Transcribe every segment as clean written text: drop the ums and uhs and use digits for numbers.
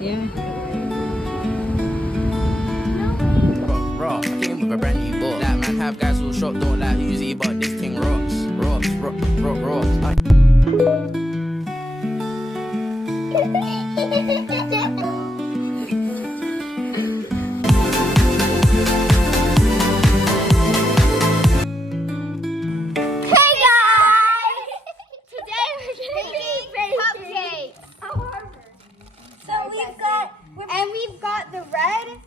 Yeah. Rock, I came with a brand new book. That man have guys all shot, don't like Uzi, but this thing rocks. We've got the red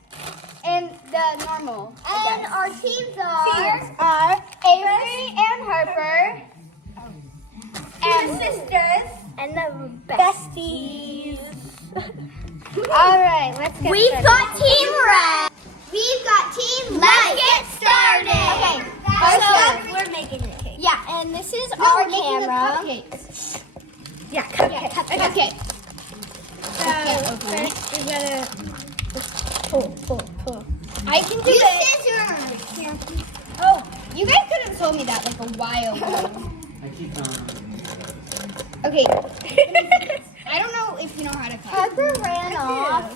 and the normal. And our teams are Avery and Harper. And the sisters. And the besties. Alright, let's get We've started. got Team Red. We've got Team Let's get started. Okay, So we're making the cake. yeah, and this is our camera. Cupcakes. Yeah, cupcakes. Okay. So first we gotta pull. I can do Use this. scissors. Oh, you guys could have told me that like a while ago. I keep Okay. I don't know if you know how to cut. Harper ran off.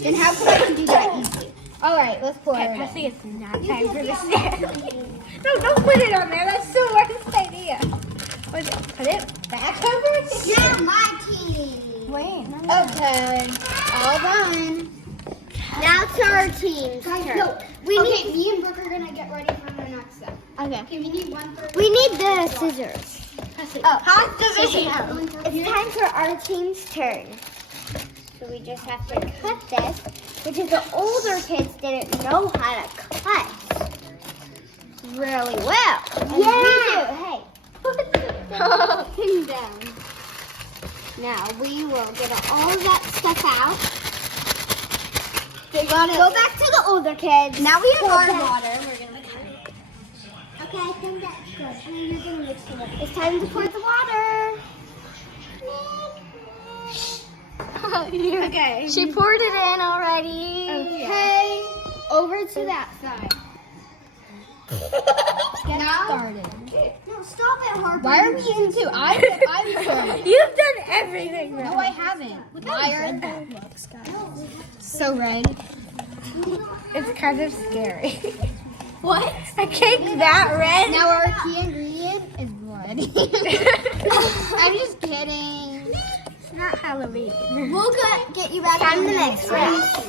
Then how come I can do that easily? Alright, let's pour it Presley, in. it's not time for this. No, don't put it on there. That's the worst idea. Put it back over. Now my team. Wait. Okay. All done. Now to our team's turn. No, me and Brooke are gonna get ready for the next step. Okay. Okay, we need one for We need the scissors. Oh, It's time for our team's turn. So we just have to cut this, which is the older kids didn't know how to cut really well. And we do. Hey, put the thing down. Now we will get all of that stuff out. They gotta Go back to the older kids. Now we have hard Okay. water. We're gonna cut it. Okay, I think that's good. And then you're gonna mix it up. It's time to pour the water. Okay. She poured it in already. Okay. Over to that side. Get started. No, stop it, Harper. Why are we using two? I'm sorry. You've done everything No, right. I haven't. Liar. So red. It's kind of scary. What? A cake that red? Now our key ingredient is blood. I'm just kidding. It's not Halloween. We'll get you back Time in to the mix next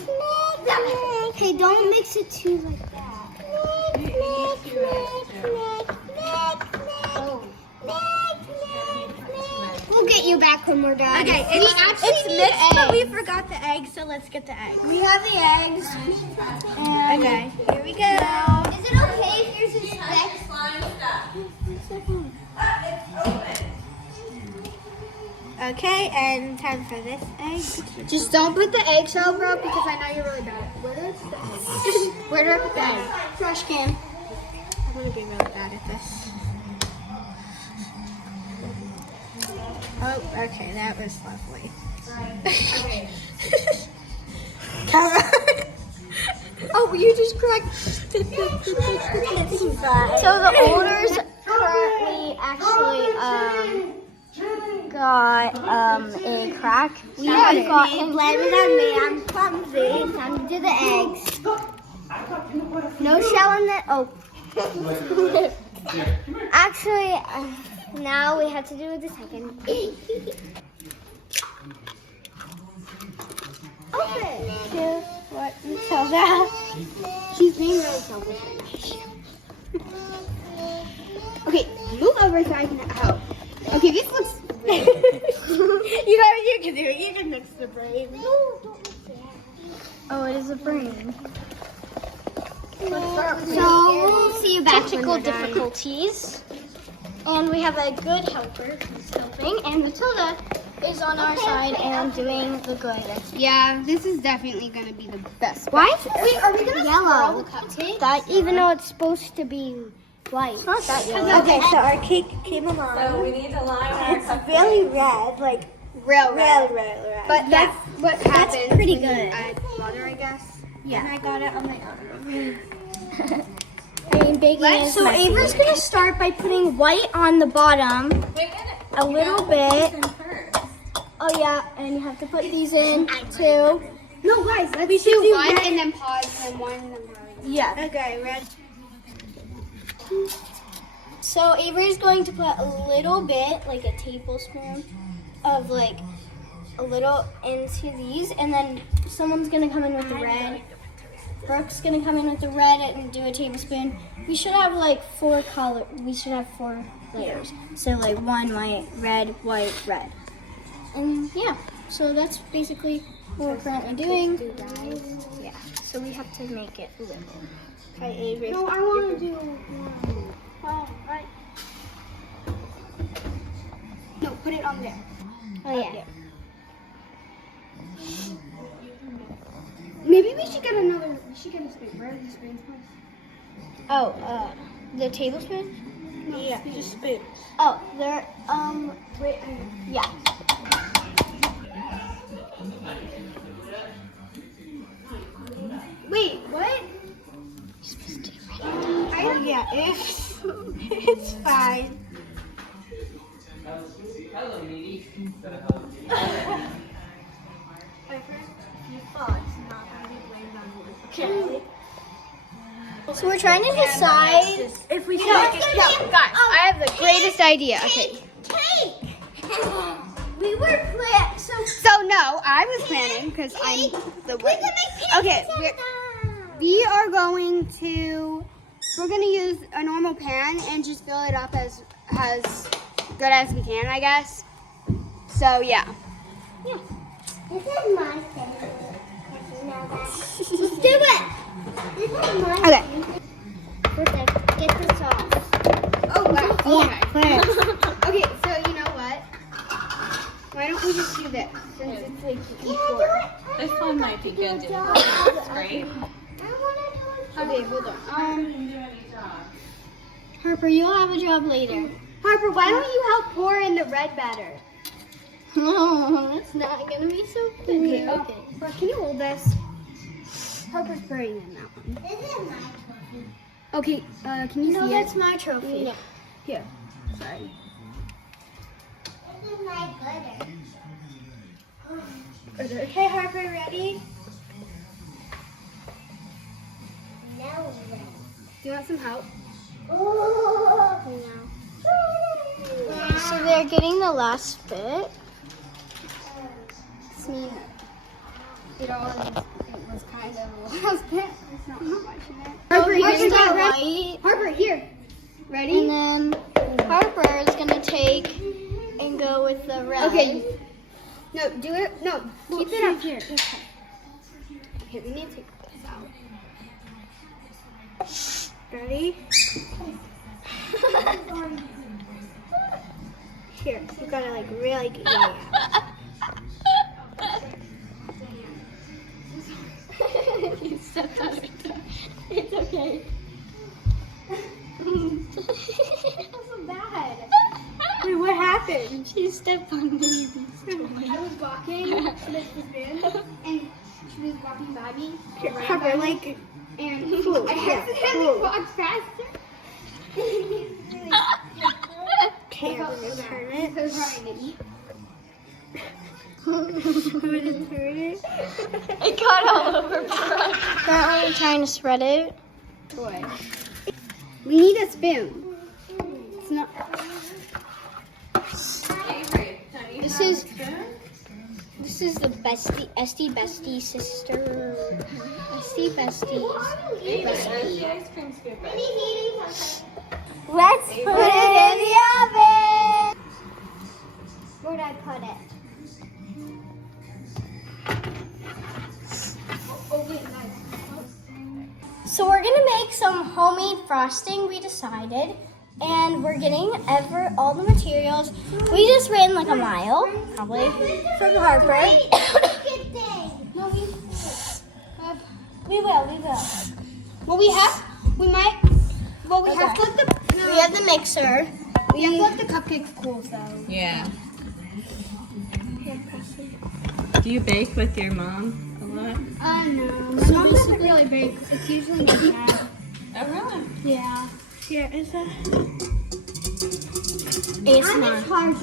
it. Hey, don't mix it too like that. We'll get you back when we're done. Okay, it's mixed, but we forgot the eggs, so let's get the eggs. We have the eggs. Okay, here we go. Is it okay if yours is thick? Okay, and time for this egg. Just don't put the eggshell, bro, because I know you're really bad at it. Where is the egg? Where do I put the egg? Trash can. I'm gonna be really bad at this. Oh, okay, that was lovely. Oh, you just cracked. So the owners currently actually got a crack. We have got him. Blame it on me. I'm clumsy. Time to do the eggs. No shell in it. Oh. Actually, now we have to do the second. Okay. What? So that. She's being really selfish. Okay, move over so I can. Oh. Okay, this looks. You know what you can do? You can mix the brain. No, don't mix it. Oh, it is a brain. So we'll see you back. Technical difficulties. And we have a good helper who's helping. And Matilda is on our side and doing the good. Yeah, this is definitely gonna be the best. Why is Wait, are we gonna yellow? swirl the cupcake? That, even though it's supposed to be white. It's not that yellow. Okay, so our cake came along. So we need to line our It's really red, like Real red. red. But that's what That's happens. pretty when you good. add butter, I guess. Yeah. And I got it on my own. I mean, baking is so messy. Ava's gonna start by putting white on the bottom, a little bit, Oh yeah, and you have to put these in too. No, guys, We should do one and then pause, and then one and then pause. Yeah. Okay, red. So Avery's going to put a little bit, like a tablespoon, of like a little into these, and then someone's gonna come in with the red. Brooke's gonna come in with the red and do a tablespoon. We should have like 4 color. We should have 4 layers. So like one white, red, white, red. And yeah, so that's basically what we're currently doing. Yeah, so we have to make it little. Okay, Avery. No, I want to do. Oh, right. No, put it on there. Oh yeah. Maybe we should get another. We should get a spoon. Where are the spoons? Oh, the tablespoon? No, yeah, just spoons. Oh, they're Wait. yeah. Wait, what? Oh yeah, it's fine. Hello, Needy. So we're trying to decide If we guys, I have the greatest idea. Okay. we were planning. So no, I was planning because I'm the one. Okay, we are going to. We're going to use a normal pan and just fill it up as good as we can, I guess. So yeah. Yeah. This is my favorite. Let's do it. This is my okay. Perfect. Get this off. Oh wow. Yeah. Okay, so you know what? Why don't we just do this since it's like equal. This one might be good. It's great. Okay, hold on. Harper, you'll have a job later. Harper, why don't you help pour in the red batter? Oh, that's not gonna be so pretty. Okay. But can you hold this? Harper's pouring in that one. This is my trophy. Okay, can you No, see that's it? my trophy. No. Here. Sorry. This is my glitter. Okay, Harper, ready? No. Do you want some help? So they're getting the last bit. I mean, it was kind of a last bit. There's not much in it. Harper, Harper's here's got that white, Harper, here. Ready? and then Harper is gonna take and go with the red. Okay. No, do it. No, keep it up here. Okay, we need to take this out. Ready? Here, you gotta like really get it out. You stepped on it. It's okay. That's so bad. Wait, what happened? She stepped on baby's I was walking to this bin, and she was walking by me. Harper, like, and I accidentally walked faster. Okay, I'm gonna turn it. So trying to eat. I'm gonna turn it. It got all over Brooke. Currently we're trying to spread it. Boy. We need a spoon. It's not. This is the bestie sister. Besties. The ice cream scoop. Let's put it in the oven. Where'd I put it? So we're gonna make some homemade frosting, we decided, and we're getting all the materials. We just ran like a mile, probably, from Harper. We will. Well, we have to let the. We have the mixer. We have to let the cupcakes cool, though. Yeah. Do you bake with your mom a lot? No. My mom doesn't really bake. It's usually my dad. Oh, really? Yeah. Here is a. ASMR. Hard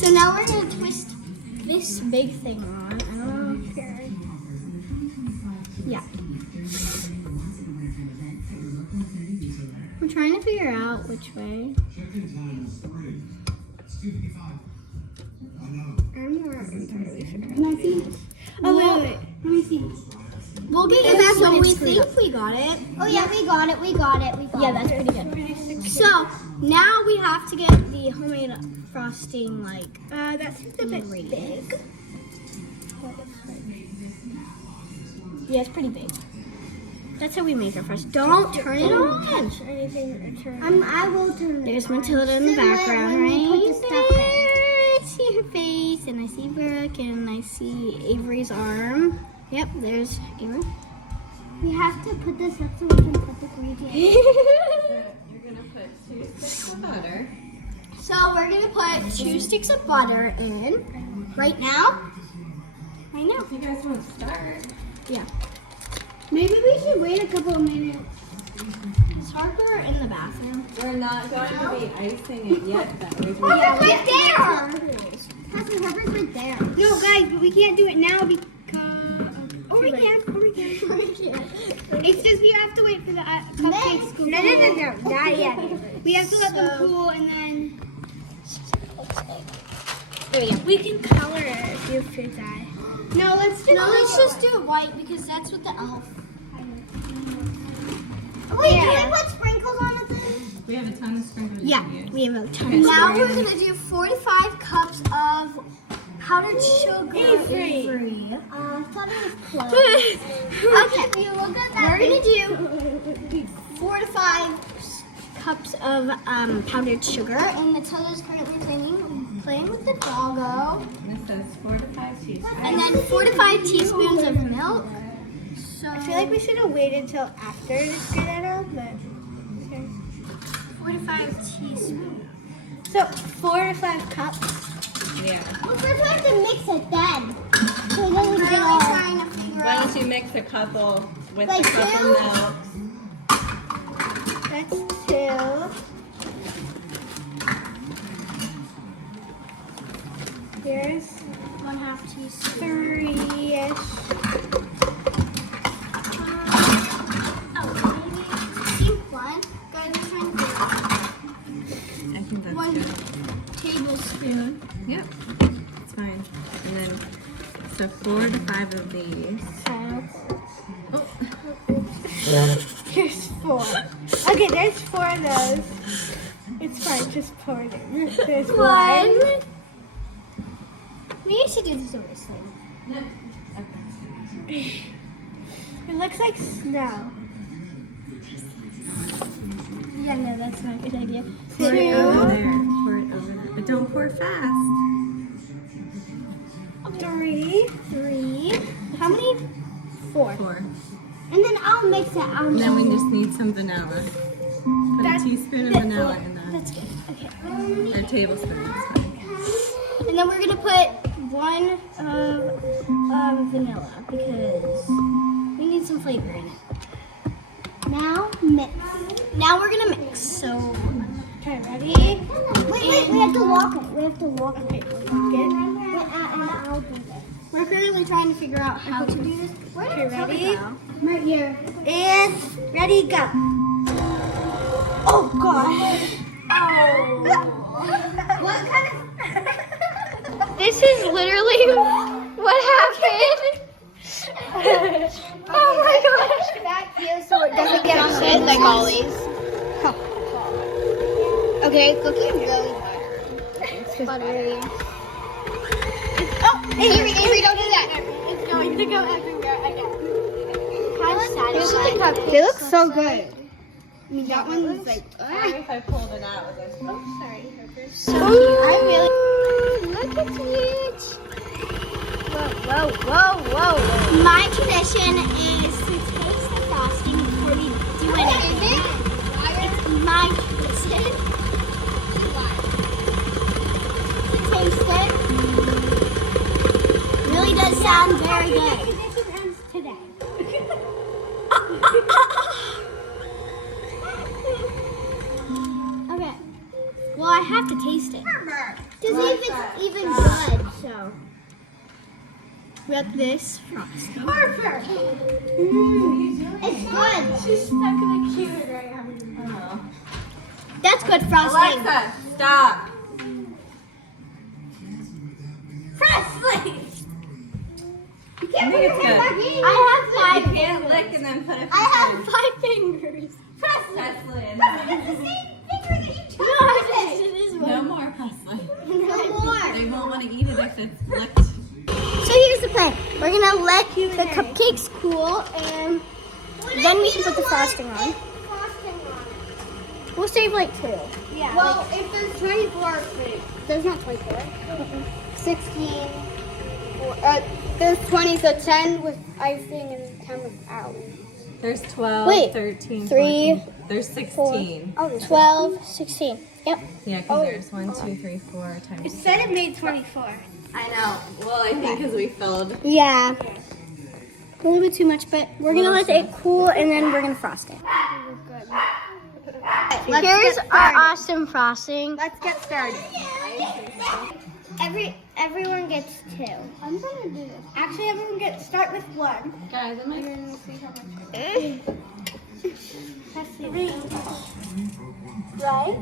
So now we're gonna twist this big thing on. I don't know if you're... Yeah. We're trying to figure out which way. I'm not entirely sure. Can I see? Oh, wait. Let me see. We'll get it back when we think we got it. Oh yeah, we got it. Yeah, that's pretty good. So now we have to get the homemade frosting. Like that seems a bit big. Yeah, it's pretty big. That's how we make our frosting. Don't turn it on. I will turn it. There's Matilda in the background, When we right? put the stuff in. I see her face, and I see Brooke, and I see Avery's arm. Yep, there's Avery. We have to put this up so we can put the gradient. You're gonna put 2 sticks of butter. So we're gonna put 2 sticks of butter in right now. Right now. You guys want to start? Yeah. Maybe we should wait a couple of minutes. Is Harper in the bathroom? We're not going to be icing it yet, though. Harper's right there! Harper's right there. No, guys, but we can't do it now because... Or we can. It's just we have to wait for the cupcakes to cool. No, not yet. We have to let them cool and then... There we go. We can color it if you feel that. No, let's just do it white because that's what the elf. Wait, can we put sprinkles on it then? We have a ton of sprinkles. Yeah, we have a ton. Now we're gonna do 45 cups of powdered sugar. Avery. I thought it was close. Okay, Look at that. we're gonna do 4 to 5 cups of powdered sugar, and Matilda's currently playing with the doggo. This says 4 to 5 teaspoons. And then 4 to 5 teaspoons of milk. So I feel like we should have waited until after to screw that out, but... 4 to 5 teaspoons. So, 4 to 5 cups. Yeah. Well, first we have to mix it then. So then we We're get really all... trying to figure Why out. don't you mix a couple with Like a couple 2? milk? That's 2. Here's 1/2 teaspoon. 3-ish. Oh, maybe. See, 1. Guys, we're trying to figure out. I think that's 1 good. tablespoon. Yep. It's fine. And then, so 4 to 5 of these. Oh. Here's 4. Okay, there's 4 of those. It's fine, just pour it in. There's 1. Maybe I should do this over slowly. It looks like snow. Yeah, no, that's not a good idea. Pour it over there. Pour it over there. But don't pour fast. 3. 3. How many? 4. 4. And then I'll mix it. And then we just need some vanilla. Put a teaspoon of vanilla in that. That's good. Okay. Or tablespoon. That's fine. And then we're gonna put 1 of vanilla because we need some flavor in it. Now mix. Now we're gonna mix. So, Okay, ready? Wait, we have to lock it. We have to lock it. okay, And I'll do this. we're currently trying to figure out how to do this. Okay, ready? Go? Right here. And ready, go. Oh, God. Oh. What kind of... This is literally what happened. Oh my gosh. Back here so it doesn't get on the Sit like always. Okay, it's looking really Buttery. Oh, Avery, don't do that. It's going to go everywhere again. They look so good. I mean, that one's like... Sorry if I pulled it out. Oh, sorry. So cute. I really. Look at it. Whoa. My tradition is to taste the frosting before we do anything. It's my tradition to taste it. Really does sound very good. Tradition ends today. Okay. Well, I have to taste it. Does it even it's even good, so. We got this frosting. Perfect. It's good. She's stuck in the cube right now. That's good frosting. Alexa, stop. Presley! You I can't think put your it's hand good. back in. I have You can't lick and then put it I have 5 fingers. Presley. It's the same finger that you took. No, it is no more Presley. No more. They won't want to eat it if it's licked. So here's the plan. We're gonna let the cupcakes cool, and then we can put the frosting on. We'll save like 2. Yeah. Well, if there's 24, there's not 24. 16. There's 20, so 10 with icing and 10 without. There's 12, Wait, 13, 3, 14. There's 16. Oh, 12, 16. Yep. Yeah, because there's 1, 2, 3, 4 times. It said it made 24. I know. Well, I think because we filled. Yeah. A little bit too much, but we're gonna let it cool, and then we're gonna frost it. Here's our awesome frosting. Let's get started. Everyone gets 2. I'm gonna do this. Actually, everyone start with 1. Guys, I'm like. And we'll see how much. Let's see. Right?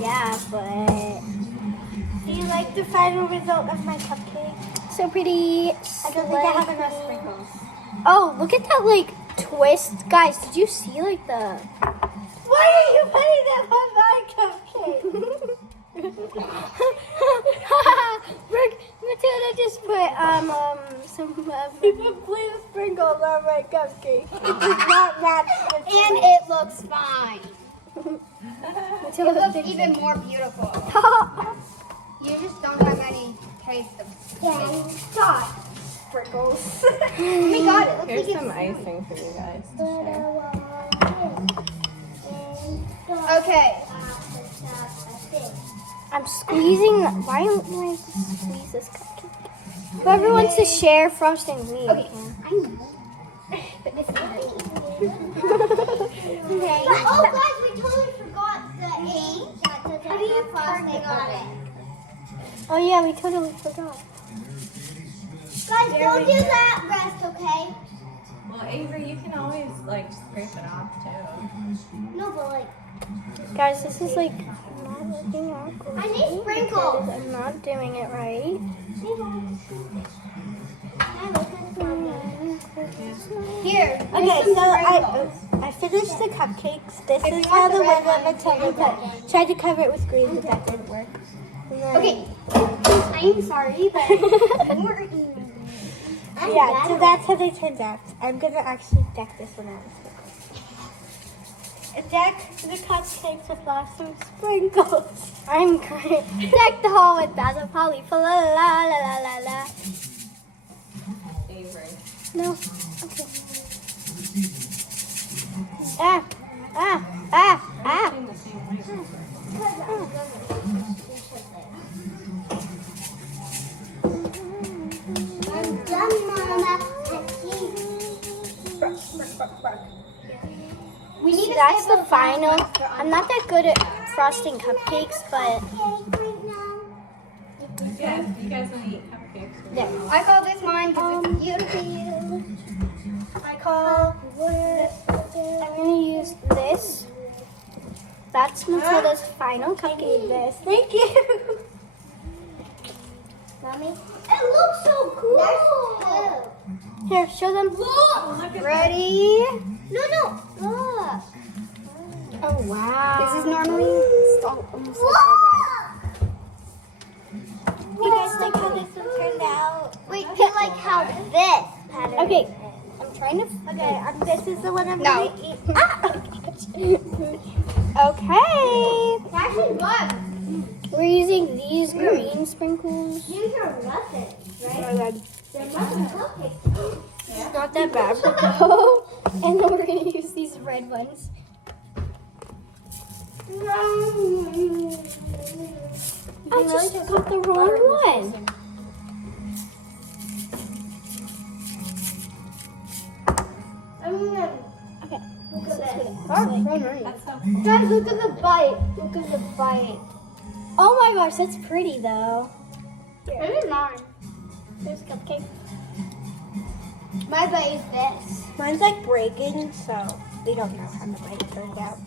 Yeah, but Do you like the final result of my cupcake? so pretty. I don't think I have enough sprinkles. Oh, look at that like twist, guys. Did you see like the? Why are you putting them on my cupcake? Matilda just put some You put blue sprinkles on my cupcake. It does not match the and it looks fine. It looks even more beautiful. You just don't have any taste of stop sprinkles. Oh my god, it looks Here's like some icing for you guys. Okay. I'm squeezing. Why am I squeeze this cupcake? Whoever wants to share frosting with me. Okay. can. I know. But this is okay. Oh guys, we totally forgot the ink that doesn't have frosting on it. Oh yeah, we totally forgot. Guys, don't do that rest, okay? Well, Avery, you can always like scrape it off too. No, but like, Guys, this is like not working out. I need sprinkles. I'm not doing it right. Here. Okay, so I finished the cupcakes. This is how the one that Matilda put. Tried to cover it with green, but that didn't work. And then- Okay. I'm sorry, but you were eating. Yeah, so that's how they turned out. I'm gonna actually deck this one out. Deck the cupcakes with lots of sprinkles. I'm great. Deck the hall with basil poly. La la la la la la. Avery. No. Okay. Ah. Ah. Ah. Ah. I'm done, Mama. We need So that's the final. I'm not that good at frosting cupcakes, but Yeah, you guys want to eat cupcakes? Yeah, I call this mine because it's beautiful. I call this. I'm gonna use this. That's Matilda's final cupcake. This. Thank you. Mommy, it looks so cool. Here, show them. Look. Ready? No. Look. Oh wow. This is normally almost You guys like how this one turned out? Wait, you like how this pattern? Okay. I'm trying to. Okay, this is the one I'm No. gonna eat. Okay. It's actually good. We're using these green sprinkles. These are muffins, right? They're muffin cupcakes. It's not that bad. And then we're gonna use these red ones. I just got the wrong one. Okay. Guys, look at the bite. Look at the bite. Oh my gosh, that's pretty though. This is mine. This cupcake. My bite is this. Mine's like breaking, so we don't know how the bite turned out.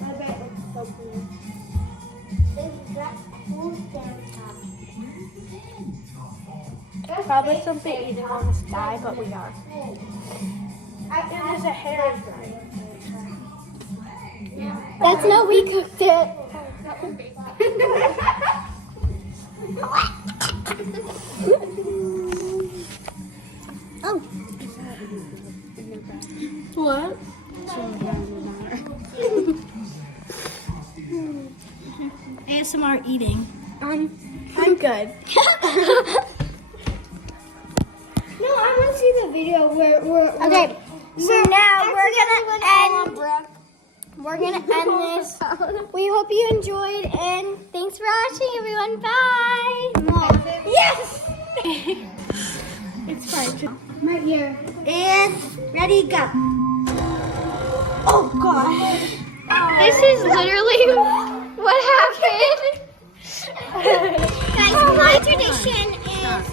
My bite looks so cool. This is that cool down top. Probably something eating on the sky, but we are. There's a hair inside. That's no, we cooked it. Oh. What? ASMR eating. I'm good. No, I want to see the video where Okay, so now we're gonna end. Brooke. We're gonna end this. We hope you enjoyed, and thanks for watching, everyone. Bye. Yes! It's fine. Right here. And ready, go. Oh, God. This is literally what happened. Guys, my tradition is